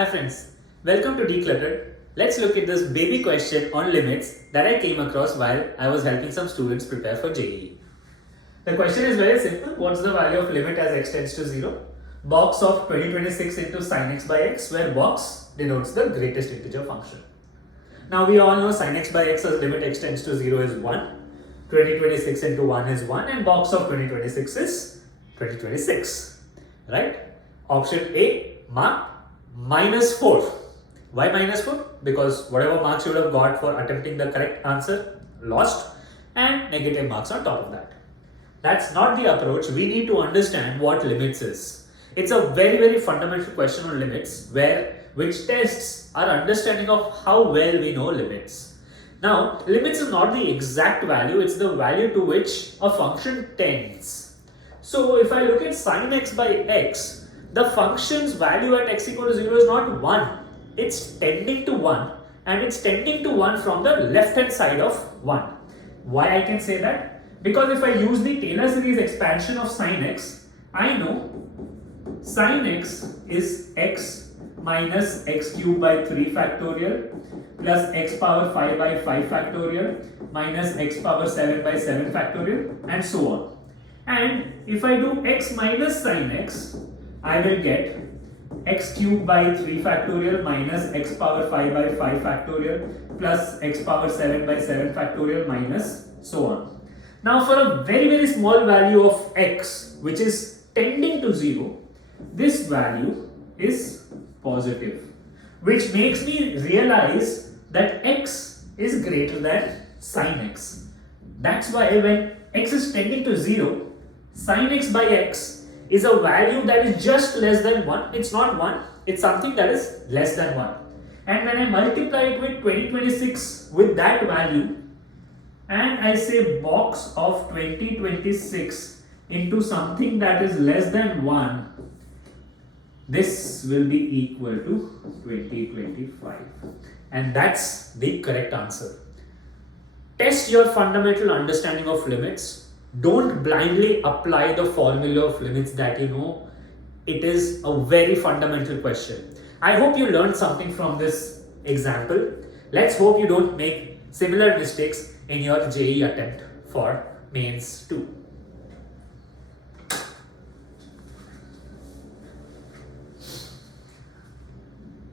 Hi friends, welcome to Decluttered. Let's look at this baby question on limits that I came across while I was helping some students prepare for JEE. The question is very simple. What's the value of limit as x tends to 0? Box of 2026 into sin x by x, where box denotes the greatest integer function. Now we all know sin x by x as limit x tends to 0 is 1. 2026 into 1 is 1 and box of 2026 is 2026. Right? Option A, mark -4. Why -4? Because whatever marks you would have got for attempting the correct answer, lost, and negative marks on top of that. That's not the approach. We need to understand what limits is. It's a very fundamental question on limits which tests our understanding of how well we know limits. Now, limits is not the exact value, it's the value to which a function tends. So if I look at sin x by x, the function's value at x equal to 0 is not 1. It's tending to 1, and it's tending to 1 from the left hand side of 1. Why I can say that? Because if I use the Taylor series expansion of sin x, I know sin x is x minus x cubed by 3 factorial plus x power 5 by 5 factorial minus x power 7 by 7 factorial and so on. And if I do x minus sin x, I will get x cubed by 3 factorial minus x power 5 by 5 factorial plus x power 7 by 7 factorial minus so on. Now for a very small value of x which is tending to 0, this value is positive, which makes me realize that x is greater than sin x. That's why when x is tending to 0, sin x by x is a value that is just less than 1. It's not 1, it's something that is less than 1. And when I multiply it with 2026 with that value, and I say box of 2026 into something that is less than 1, this will be equal to 2025. And that's the correct answer. Test your fundamental understanding of limits. Don't blindly apply the formula of limits that you know. It is a very fundamental question. I hope you learned something from this example. Let's hope you don't make similar mistakes in your JEE attempt for mains 2.